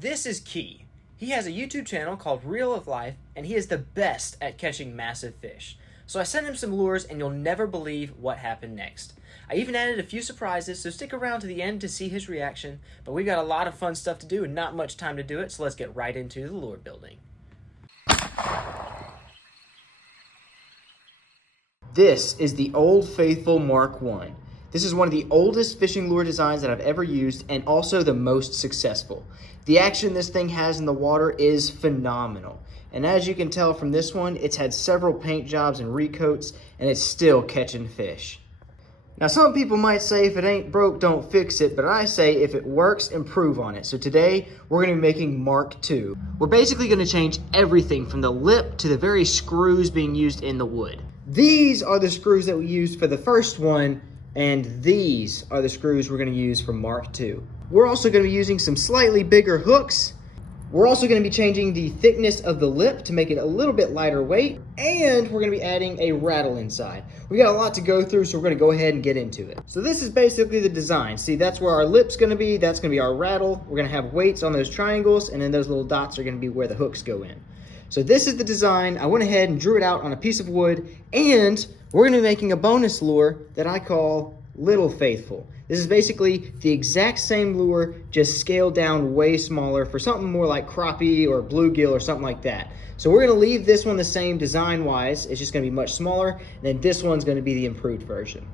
This is key. He has a YouTube channel called Reel of Life, and he is the best at catching massive fish. So I sent him some lures, and you'll never believe what happened next. I even added a few surprises, so stick around to the end to see his reaction, but we've got a lot of fun stuff to do and not much time to do it, so let's get right into the lure building. This is the Old Faithful Mark I. This is one of the oldest fishing lure designs that I've ever used and also the most successful. The action this thing has in the water is phenomenal. And as you can tell from this one, it's had several paint jobs and recoats and it's still catching fish. Now some people might say if it ain't broke, don't fix it, but I say if it works, improve on it. So today we're gonna be making Mark II. We're basically gonna change everything from the lip to the very screws being used in the wood. These are the screws that we used for the first one, and these are the screws we're gonna use for Mark II. We're also gonna be using some slightly bigger hooks. We're also gonna be changing the thickness of the lip to make it a little bit lighter weight, and we're gonna be adding a rattle inside. We got a lot to go through, so we're gonna go ahead and get into it. So this is basically the design. See, that's where our lip's gonna be, that's gonna be our rattle. We're gonna have weights on those triangles, and then those little dots are gonna be where the hooks go in. So this is the design. I went ahead and drew it out on a piece of wood, and we're gonna be making a bonus lure that I call Little Faithful. This is basically the exact same lure, just scaled down way smaller for something more like crappie or bluegill or something like that. So we're gonna leave this one the same design-wise. It's just gonna be much smaller, and then this one's gonna be the improved version.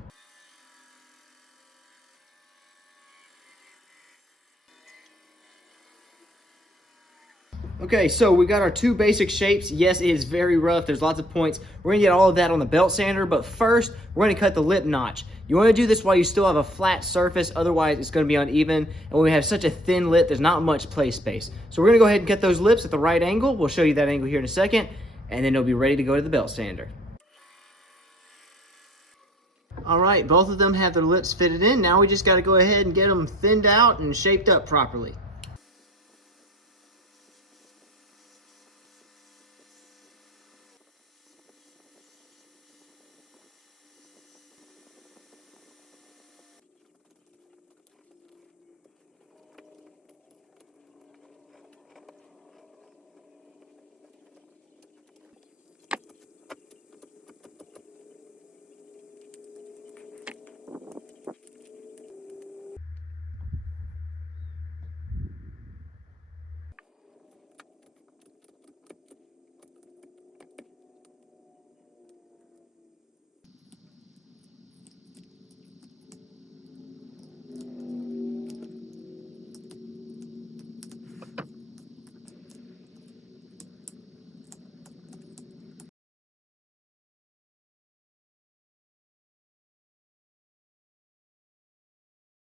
Okay, so we got our two basic shapes. Yes, it is very rough. There's lots of points. We're gonna get all of that on the belt sander, but first, we're gonna cut the lip notch. You wanna do this while you still have a flat surface, otherwise it's gonna be uneven. And when we have such a thin lip, there's not much play space. So we're gonna go ahead and cut those lips at the right angle. We'll show you that angle here in a second, and then it'll be ready to go to the belt sander. All right, both of them have their lips fitted in. Now we just gotta go ahead and get them thinned out and shaped up properly.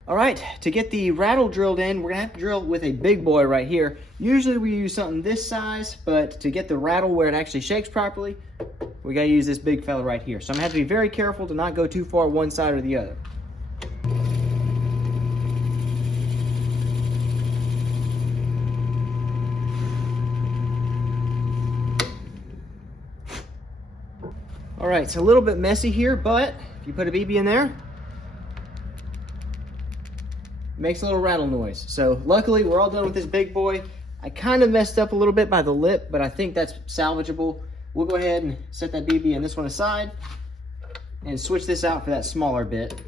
All right, to get the rattle drilled in, we're gonna have to drill with a big boy right here. Usually we use something this size, but to get the rattle where it actually shakes properly, we gotta use this big fella right here. So I'm gonna have to be very careful to not go too far one side or the other. All right, it's a little bit messy here, but if you put a BB in there, makes a little rattle noise. So luckily we're all done with this big boy. I kind of messed up a little bit by the lip, but I think that's salvageable. We'll go ahead and set that BB and this one aside and switch this out for that smaller bit.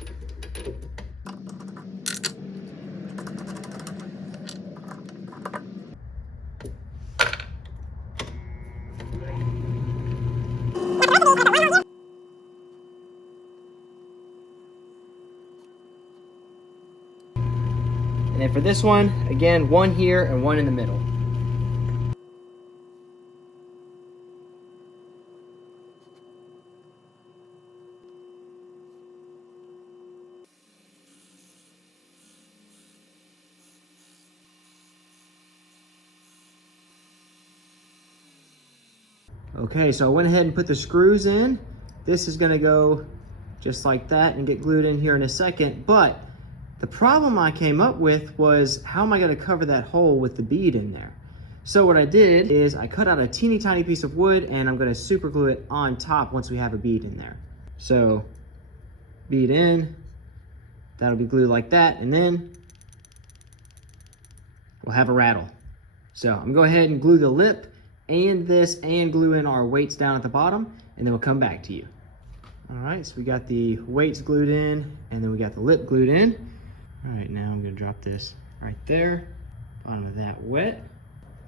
And then for this one, again, one here and one in the middle. Okay, so I went ahead and put the screws in. This is gonna go just like that and get glued in here in a second, but the problem I came up with was, how am I gonna cover that hole with the bead in there? So what I did is I cut out a teeny tiny piece of wood and I'm gonna super glue it on top once we have a bead in there. So bead in, that'll be glued like that, and then we'll have a rattle. So I'm gonna go ahead and glue the lip and this and glue in our weights down at the bottom, and then we'll come back to you. All right, so we got the weights glued in and then we got the lip glued in. All right, now I'm gonna drop this right there, bottom of that wet.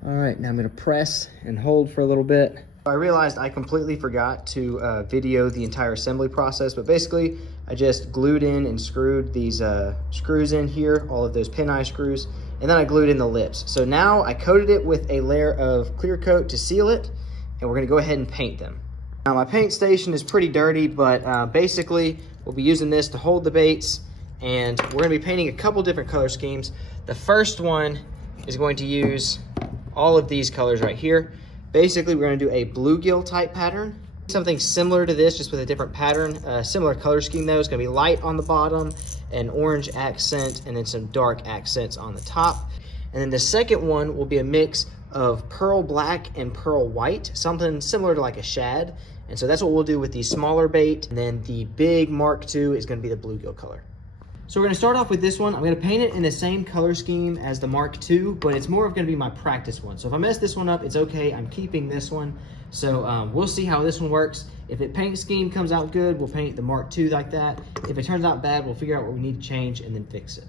All right, now I'm gonna press and hold for a little bit. I realized I completely forgot to video the entire assembly process, but basically I just glued in and screwed these screws in here, all of those pin eye screws, and then I glued in the lips. So now I coated it with a layer of clear coat to seal it, and we're gonna go ahead and paint them. Now my paint station is pretty dirty, but basically we'll be using this to hold the baits, and we're gonna be painting a couple different color schemes. The first one is going to use all of these colors right here. Basically, we're gonna do a bluegill type pattern. Something similar to this, just with a different pattern. Similar color scheme though. It's gonna be light on the bottom, an orange accent, and then some dark accents on the top. And then the second one will be a mix of pearl black and pearl white, something similar to like a shad. And so that's what we'll do with the smaller bait. And then the big Mark II is gonna be the bluegill color. So we're gonna start off with this one. I'm gonna paint it in the same color scheme as the Mark II, but it's more of gonna be my practice one. So if I mess this one up, it's okay, I'm keeping this one. So we'll see how this one works. If the paint scheme comes out good, we'll paint the Mark II like that. If it turns out bad, we'll figure out what we need to change and then fix it.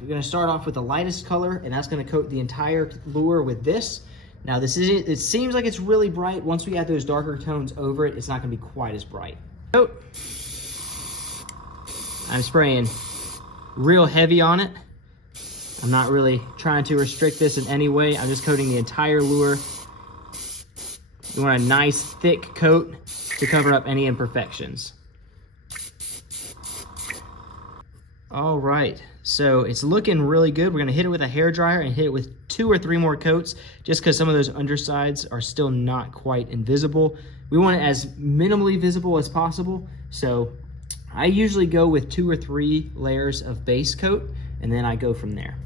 We're gonna start off with the lightest color, and that's gonna coat the entire lure with this. Now it seems like it's really bright. Once we add those darker tones over it, it's not gonna be quite as bright. Coat. I'm spraying real heavy on it. I'm not really trying to restrict this in any way. I'm just coating the entire lure. You want a nice thick coat to cover up any imperfections. All right, so it's looking really good. We're gonna hit it with a hairdryer and hit it with 2 or 3 more coats, just because some of those undersides are still not quite invisible. We want it as minimally visible as possible, so I usually go with 2 or 3 layers of base coat, and then I go from there.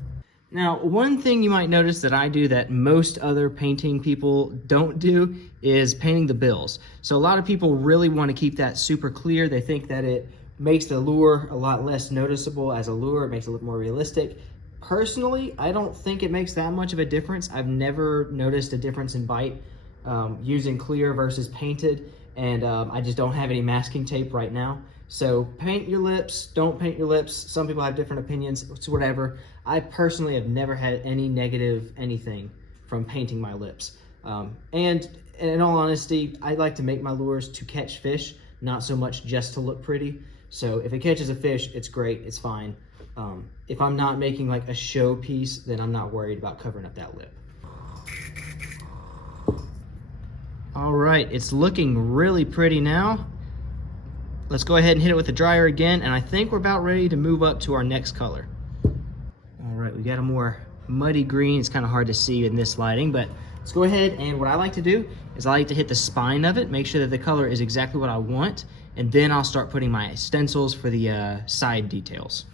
Now, one thing you might notice that I do that most other painting people don't do is painting the bills. So a lot of people really want to keep that super clear. They think that it makes the lure a lot less noticeable as a lure. It makes it look more realistic. Personally, I don't think it makes that much of a difference. I've never noticed a difference in bite using clear versus painted, and I just don't have any masking tape right now. So paint your lips, don't paint your lips. Some people have different opinions, it's whatever. I personally have never had any negative anything from painting my lips. And in all honesty, I like to make my lures to catch fish, not so much just to look pretty. So if it catches a fish, it's great, it's fine. If I'm not making like a show piece, then I'm not worried about covering up that lip. All right, it's looking really pretty now. Let's go ahead and hit it with the dryer again, and I think we're about ready to move up to our next color. All right, we got a more muddy green. It's kind of hard to see in this lighting, but let's go ahead, and what I like to do is I like to hit the spine of it, make sure that the color is exactly what I want, and then I'll start putting my stencils for the side details.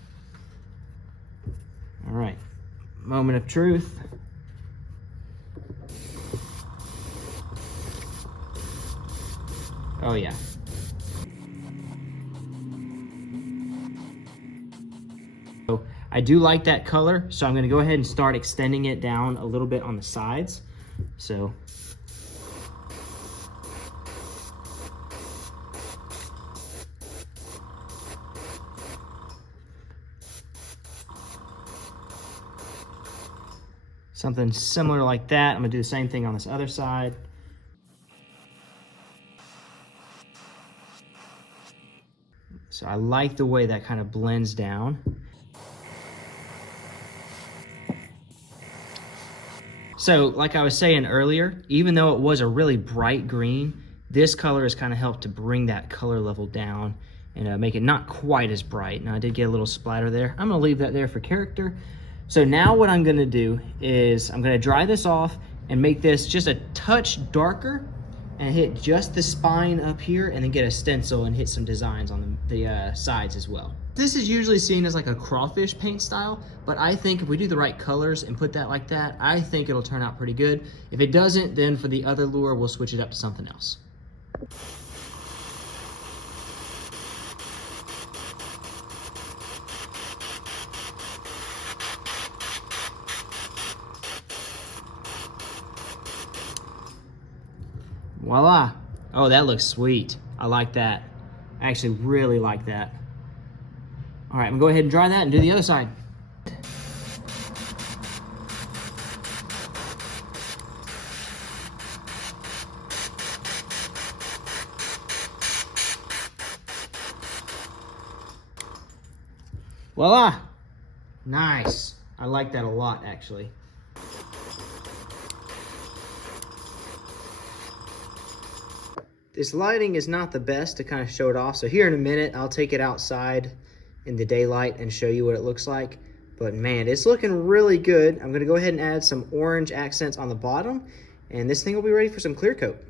All right, moment of truth. Oh yeah. So I do like that color, so I'm gonna go ahead and start extending it down a little bit on the sides. So something similar like that. I'm gonna do the same thing on this other side. So I like the way that kind of blends down. So like I was saying earlier, even though it was a really bright green, this color has kind of helped to bring that color level down and make it not quite as bright. Now I did get a little splatter there. I'm gonna leave that there for character. So now what I'm gonna do is I'm gonna dry this off and make this just a touch darker and hit just the spine up here and then get a stencil and hit some designs on the sides as well. This is usually seen as like a crawfish paint style, but I think if we do the right colors and put that like that, I think it'll turn out pretty good. If it doesn't, then for the other lure, we'll switch it up to something else. Voila. Oh, that looks sweet. I like that. I actually really like that. All right, I'm gonna go ahead and dry that and do the other side. Voila. Nice. I like that a lot, actually. This lighting is not the best to kind of show it off, so here in a minute, I'll take it outside in the daylight and show you what it looks like. But man, it's looking really good. I'm gonna go ahead and add some orange accents on the bottom, and this thing will be ready for some clear coat.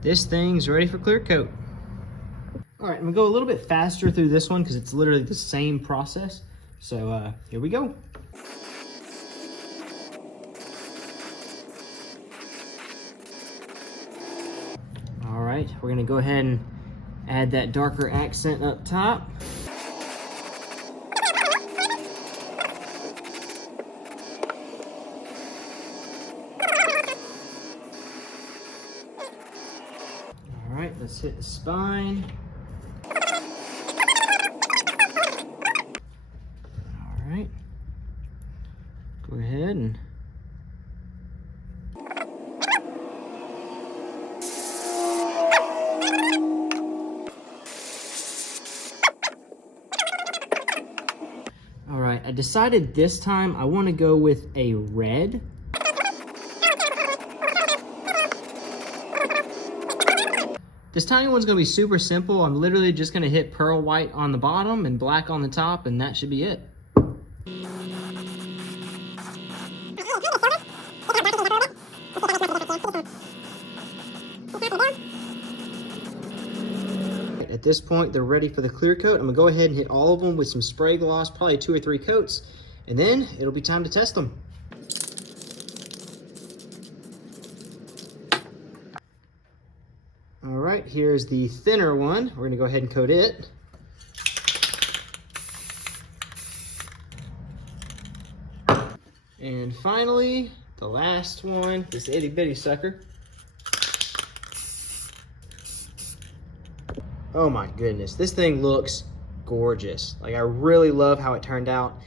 This thing's ready for clear coat. All right, I'm gonna go a little bit faster through this one because it's literally the same process. So here we go. All right, we're gonna go ahead and add that darker accent up top. All right, let's hit the spine. All right, go ahead and I decided this time I want to go with a red. This tiny one's going to be super simple. I'm literally just going to hit pearl white on the bottom and black on the top, and that should be it. At this point, they're ready for the clear coat. I'm gonna go ahead and hit all of them with some spray gloss, probably 2 or 3 coats, and then it'll be time to test them. All right, here's the thinner one. We're gonna go ahead and coat it. And finally, the last one, this itty bitty sucker. Oh my goodness, this thing looks gorgeous. Like, I really love how it turned out.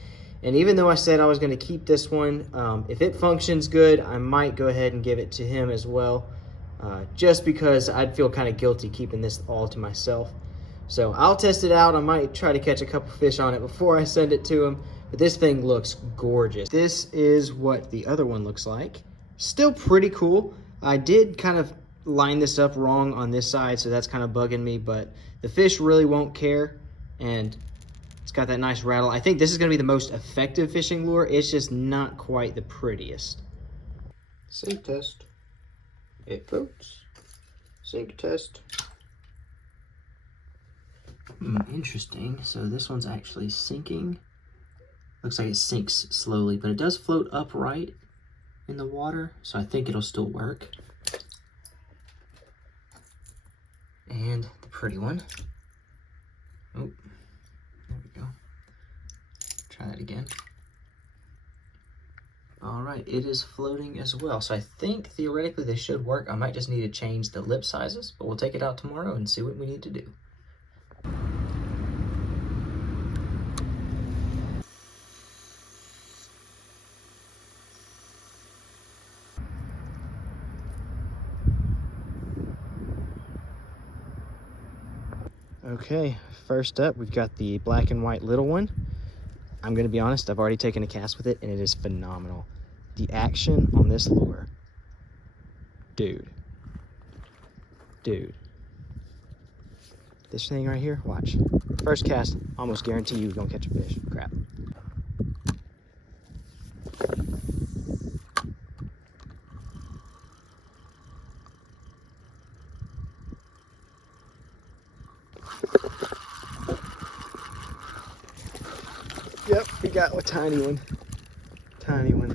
And even though I said I was gonna keep this one, if it functions good, I might go ahead and give it to him as well, just because I'd feel kind of guilty keeping this all to myself. So I'll test it out. I might try to catch a couple fish on it before I send it to him, but this thing looks gorgeous. This is what the other one looks like. Still pretty cool. I did kind of line this up wrong on this side, so that's kind of bugging me, but the fish really won't care, and it's got that nice rattle. I think this is going to be the most effective fishing lure. It's just not quite the prettiest. Sink test. It floats. Sink test. Interesting. So this one's actually sinking. Looks like it sinks slowly, but it does float upright in the water, so I think it'll still work. And the pretty one. Oh, there we go. Try that again. All right, it is floating as well. So I think theoretically they should work. I might just need to change the lip sizes, but we'll take it out tomorrow and see what we need to do. Okay, first up, we've got the black and white little one. I'm gonna be honest, I've already taken a cast with it and it is phenomenal. The action on this lure, dude. This thing right here, watch. First cast, almost guarantee you're gonna catch a fish. Crap. Yep, we got a tiny one. Tiny one.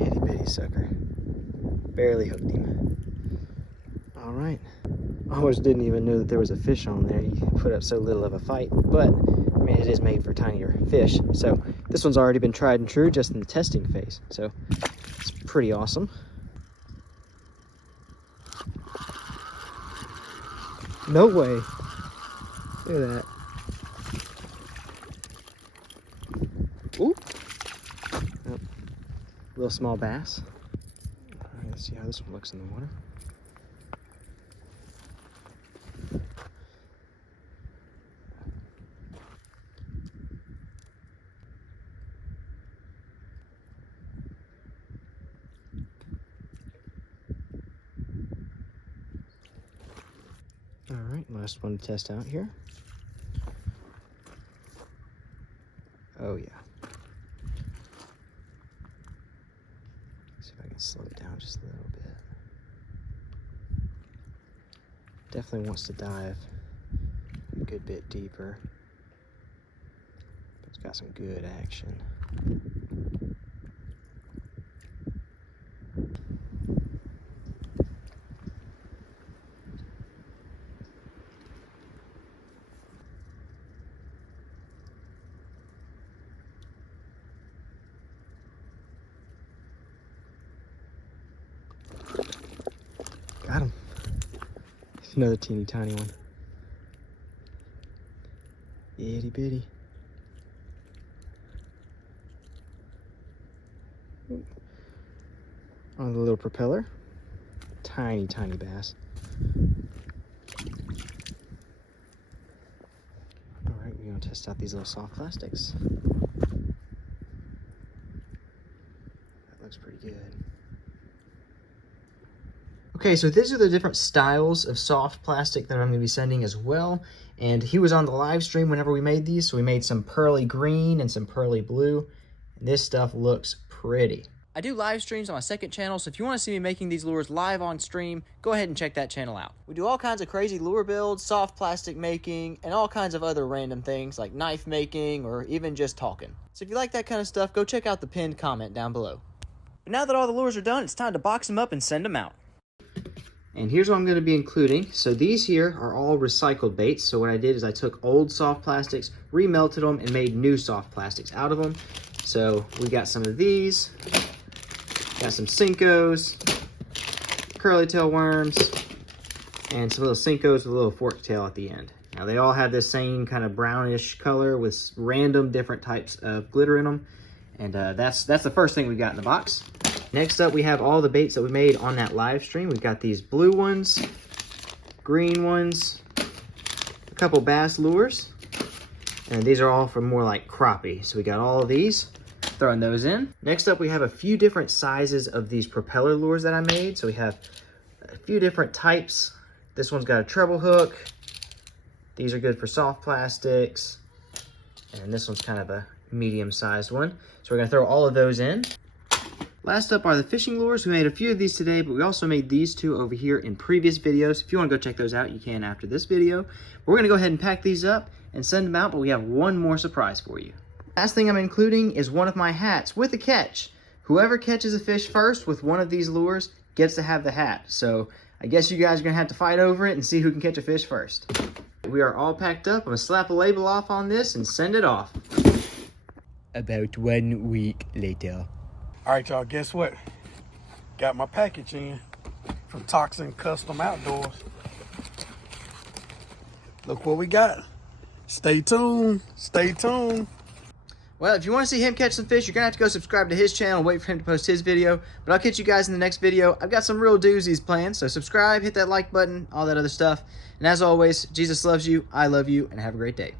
Itty bitty sucker. Barely hooked him. All right. Almost didn't even know that there was a fish on there. You put up so little of a fight, but I mean, it is made for tinier fish. So this one's already been tried and true just in the testing phase. So it's pretty awesome. No way. Look at that. Ooh. Oh, little small bass. All right, let's see how this one looks in the water. All right, last one to test out here. Oh yeah. See if I can slow it down just a little bit. Definitely wants to dive a good bit deeper. But it's got some good action. Got him. Another teeny tiny one. Itty bitty. On the little propeller. Tiny, tiny bass. All right, we're gonna test out these little soft plastics. That looks pretty good. Okay, so these are the different styles of soft plastic that I'm going to be sending as well. And he was on the live stream whenever we made these. So we made some pearly green and some pearly blue. And this stuff looks pretty. I do live streams on my second channel, so if you want to see me making these lures live on stream, go ahead and check that channel out. We do all kinds of crazy lure builds, soft plastic making, and all kinds of other random things like knife making or even just talking. So if you like that kind of stuff, go check out the pinned comment down below. But now that all the lures are done, it's time to box them up and send them out. And here's what I'm going to be including. So these here are all recycled baits. So what I did is I took old soft plastics, remelted them, and made new soft plastics out of them. So we got some of these, got some Cincos, curly tail worms, and some little Cincos with a little fork tail at the end. Now they all have this same kind of brownish color with random different types of glitter in them. And that's the first thing we got in the box. Next up, we have all the baits that we made on that live stream. We've got these blue ones, green ones, a couple bass lures, and these are all for more like crappie. So we got all of these, throwing those in. Next up, we have a few different sizes of these propeller lures that I made. So we have a few different types. This one's got a treble hook. These are good for soft plastics. And this one's kind of a medium-sized one. So we're gonna throw all of those in. Last up are the fishing lures. We made a few of these today, but we also made these two over here in previous videos. If you want to go check those out, you can after this video. We're going to go ahead and pack these up and send them out, but we have one more surprise for you. Last thing I'm including is one of my hats with a catch. Whoever catches a fish first with one of these lures gets to have the hat. So I guess you guys are going to have to fight over it and see who can catch a fish first. We are all packed up. I'm going to slap a label off on this and send it off. About 1 week later. All right, y'all, guess what? Got my package in from Toxin Custom Outdoors. Look what we got. Stay tuned. Stay tuned. Well, if you want to see him catch some fish, you're going to have to go subscribe to his channel and wait for him to post his video. But I'll catch you guys in the next video. I've got some real doozies planned, so subscribe, hit that like button, all that other stuff. And as always, Jesus loves you, I love you, and have a great day.